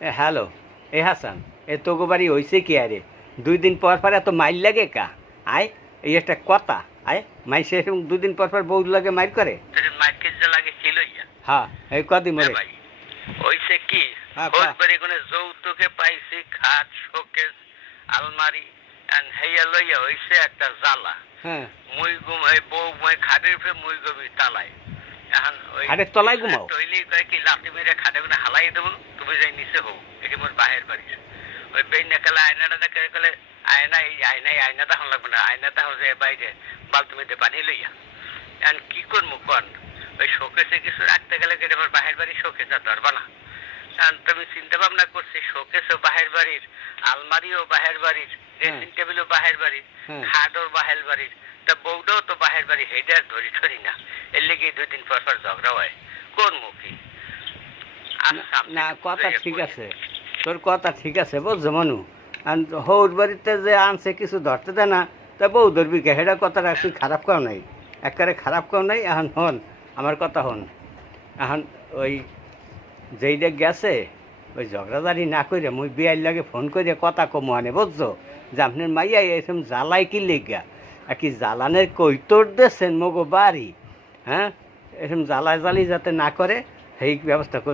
Hello, এ হাসান, এ তোগো বাড়ি হইছে কি আরে? 2 দিন পর পর এত মাইর লাগে কা? আয়, এই একটা কথা। আয়, মাইসে এরকম 2 দিন পর পর বউ লাগে মাইর করে। মাইকে যে লাগে ছিল ইয়া হ্যাঁ, এই কদি মরে। ভাই ওইসে কি হ্যাঁ, ওই বাড়ি কোনে যৌতুকে পাইছি খাট শোকেস আলমারি এন্ড হেয়া লইয়া হইছে একটা জ্বালা। হ্যাঁ, মুই ঘুমাই বউ মুই খাটের ফে মুই গবি তালাই এখন ওই খাটের তলায় ঘুমাও? টইলি কয় কি লাঠি মেরে খাটে কোনে হালাই দেবো তুমি যাই নিচে হও এটি মোর বাহের বাড়ি ওই বেইনা কালে আয়নাটা দেখে কলে আয়না এই আয়নাটা হন লাগবে না আয়নাটা হচ্ছে বাইরে বালতুমিতে পানি লইয়া এখন কি করবো কন ওই শোকেসে কিছু রাখতে গেলে কি আমার বাহের বাড়ির শোকেস আর ধরবা না তুমি চিন্তা ভাবনা করছি শোকেসও বাহের বাড়ির আলমারিও বাহের বাড়ির ড্রেসিং টেবিলও বাহের বাড়ির খাটও বাহের বাড়ির তা বউটাও তো বাহের বাড়ি হেঁটে আর ধরি না এর লেগে 2 দিন পর পর ঝগড়া হয় কোন মুখী না, কথা ঠিক আছে, তোর কথা ঠিক আছে বুঝছো মনু। হৌর বাড়িতে যে আনছে কিছু ধরতে দেয় না, তা বউ ধরবি কে? হেটা কথাটা তুই খারাপ কাও নাই, একবারে খারাপ কাও নাই। এখন হন আমার কথা হন, এখন ওই যেইটা গেছে ওই ঝগড়াঝাড়ি না করে মুই বিয়ার লাগে ফোন করে কথা কমো আনে বুঝছো, যে আপনার মাইয়া এরকম জ্বালাই কি লেগা আর কি জ্বালানের কৈতর দিয়েছেন মগো বাড়ি। হ্যাঁ, এরকম জ্বালাই জ্বালি যাতে না করে সেই ব্যবস্থা করে